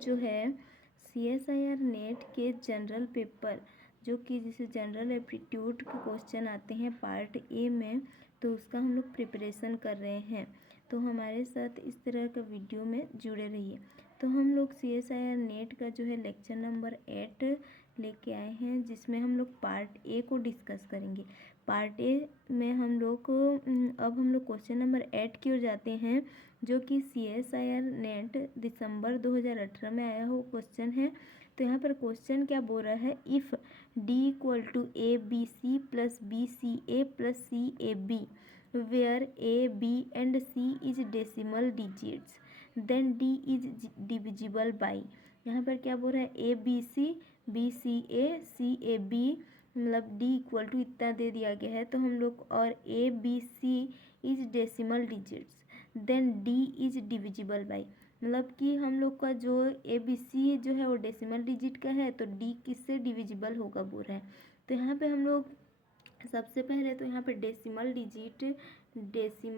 जो है CSIR net के जनरल पेपर जो कि जिसे जनरल एप्टीट्यूड के क्वेश्चन आते हैं पार्ट ए में, तो उसका हम लोग प्रिपरेशन कर रहे हैं। तो हमारे साथ इस तरह का वीडियो में जुड़े रहिए। तो हम लोग CSIR नेट का जो है लेक्चर नंबर 8 लेके आए हैं, जिसमें हम लोग पार्ट ए को डिस्कस करेंगे। पार्ट ए में हम लोग अब हम लोग क्वेश्चन नंबर 8 की ओर जाते हैं, जो कि CSIR नेट दिसंबर 2018 में आया हुआ क्वेश्चन है। तो यहाँ पर क्वेश्चन क्या बोल रहा है, if D equal to ABC plus BCA plus CAB where A, B and C is decimal digits then D is divisible by। यहाँ पर क्या बोल रहा है, ABC BCA CAB मतलब D इक्वल टू इतना दे दिया गया है, तो हम लोग और ABC is decimal digits then D is divisible by, मतलब कि हम लोग का जो ABC जो है वो डेसिमल डिजिट का है, तो D किससे डिविजिबल होगा बोल रहे हैं। तो यहाँ पे हम लोग सबसे पहले तो यहाँ पे डेसिमल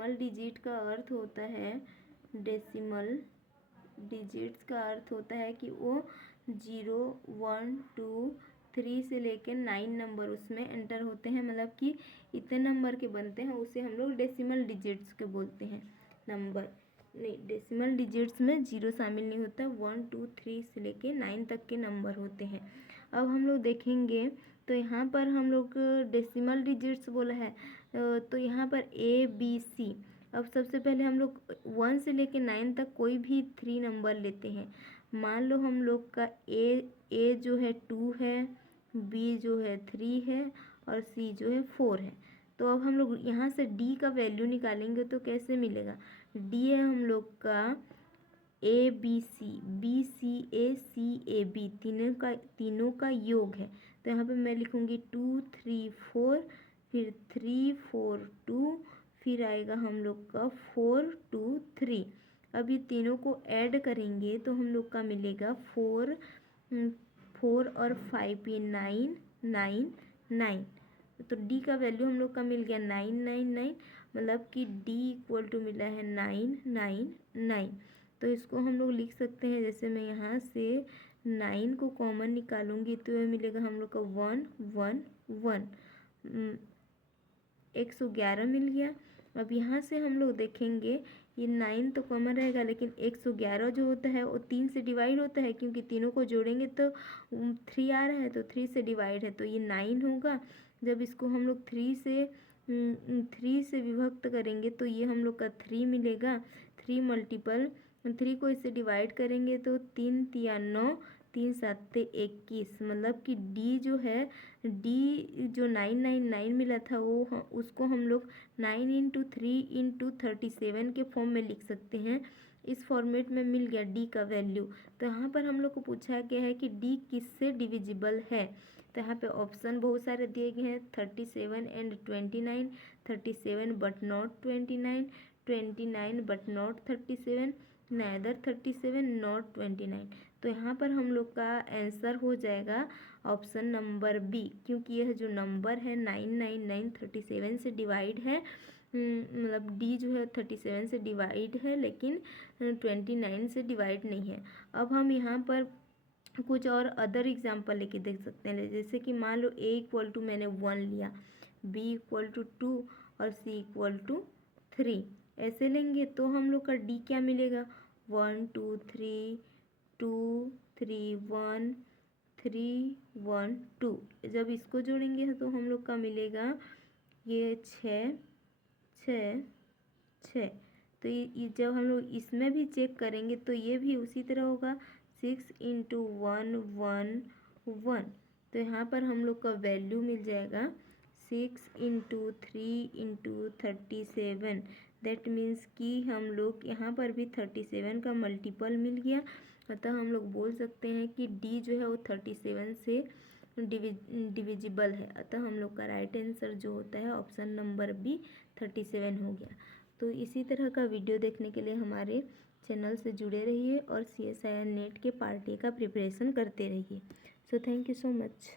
डिजिट का अर्थ होता है, डेसिमल डिजिट्स का अर्थ होता है कि वो 0 1 2 3 से लेकर 9 नंबर उसमें एंटर होते हैं, मतलब कि इतने नंबर के बनते हैं, उसे हम लोग डेसिमल डिजिट्स के बोलते हैं। नंबर नहीं, डेसिमल डिजिट्स में 0 शामिल नहीं होता, 1 2 3 से लेके 9 तक के नंबर होते हैं। अब हम लोग देखेंगे तो यहाँ पर हम लोग डेसिमल डिजिट्स बोला है, तो यहाँ पर ABC। अब सबसे पहले हम लोग 1 से लेके 9 तक कोई भी 3 नंबर लेते हैं। मान लो हम लोग का A जो है 2 है, B जो है 3 है और C जो है 4 है। तो अब हम लोग यहाँ से D का वैल्यू निकालेंगे तो कैसे मिलेगा, D है हम लोग का ABC BCA CAB तीनों का योग है। तो यहाँ पे मैं लिखूँगी 2 3 4, फिर 3 4 2, फिर आएगा हम लोग का 4 2 3। अब ये तीनों को ऐड करेंगे तो हम लोग का मिलेगा 4 और 5 ये 9 9 9। तो D का वैल्यू हम लोग का मिल गया 999, मतलब कि D इक्वल टू मिला है 999। तो इसको हम लोग लिख सकते हैं, जैसे मैं यहाँ से 9 को कॉमन निकालूंगी तो ये मिलेगा हम लोग का 1 1 1, 111 मिल गया। अब यहाँ से हम लोग देखेंगे ये 9 तो कॉमन रहेगा, लेकिन 111 जो होता है वो 3 से डिवाइड होता है, क्योंकि तीनों को जोड़ेंगे तो 3 आ रहा है, तो 3 से डिवाइड है तो ये 9 होगा। जब इसको हम लोग 3 से विभक्त करेंगे तो ये हम लोग का 3 मिलेगा। 3 मल्टीपल 3 को इससे डिवाइड करेंगे तो 3 तिया 9, 3 7 21, मतलब कि D जो है, D जो 999 मिला था वो उसको हम लोग 9 × 3 × 37 के फॉर्म में लिख सकते हैं। इस फॉर्मेट में मिल गया D का वैल्यू। तो यहाँ पर हम लोग को पूछा गया है कि D किससे डिविजिबल है। तो यहाँ पे ऑप्शन बहुत सारे दिए गए हैं, 37 and 29, 37 but not 29, 29 but not 37, neither 37 not 29। तो यहाँ पर हम लोग का आंसर हो जाएगा ऑप्शन नंबर बी, क्योंकि यह जो नंबर है 999 37 से डिवाइड है, मतलब D जो है 37 से डिवाइड है लेकिन 29 से डिवाइड नहीं है। अब हम यहाँ पर कुछ और अदर एग्जाम्पल लेके देख सकते हैं, जैसे कि मान लो A इक्वल टू मैंने 1 लिया, B इक्वल टू 2 और C इक्वल टू 3, ऐसे लेंगे तो हम लोग का D क्या मिलेगा, 1 2 3 2 3 1 3 1 2। जब इसको जोड़ेंगे तो हम लोग का मिलेगा ये 6 6 6। तो ये जब हम लोग इसमें भी चेक करेंगे तो ये भी उसी तरह होगा, 6 × 1 1 1। तो यहाँ पर हम लोग का वैल्यू मिल जाएगा 6 × 3 × 37। दैट मीन्स कि हम लोग यहाँ पर भी 37 का मल्टीपल मिल गया, अतः हम लोग बोल सकते हैं कि D जो है वो 37 से डिविजिबल है। अतः हम लोग का राइट आंसर जो होता है ऑप्शन नंबर बी 37 हो गया। तो इसी तरह का वीडियो देखने के लिए हमारे चैनल से जुड़े रहिए और CSIR नेट के पार्ट ए का प्रिपरेशन करते रहिए। So thank you so much.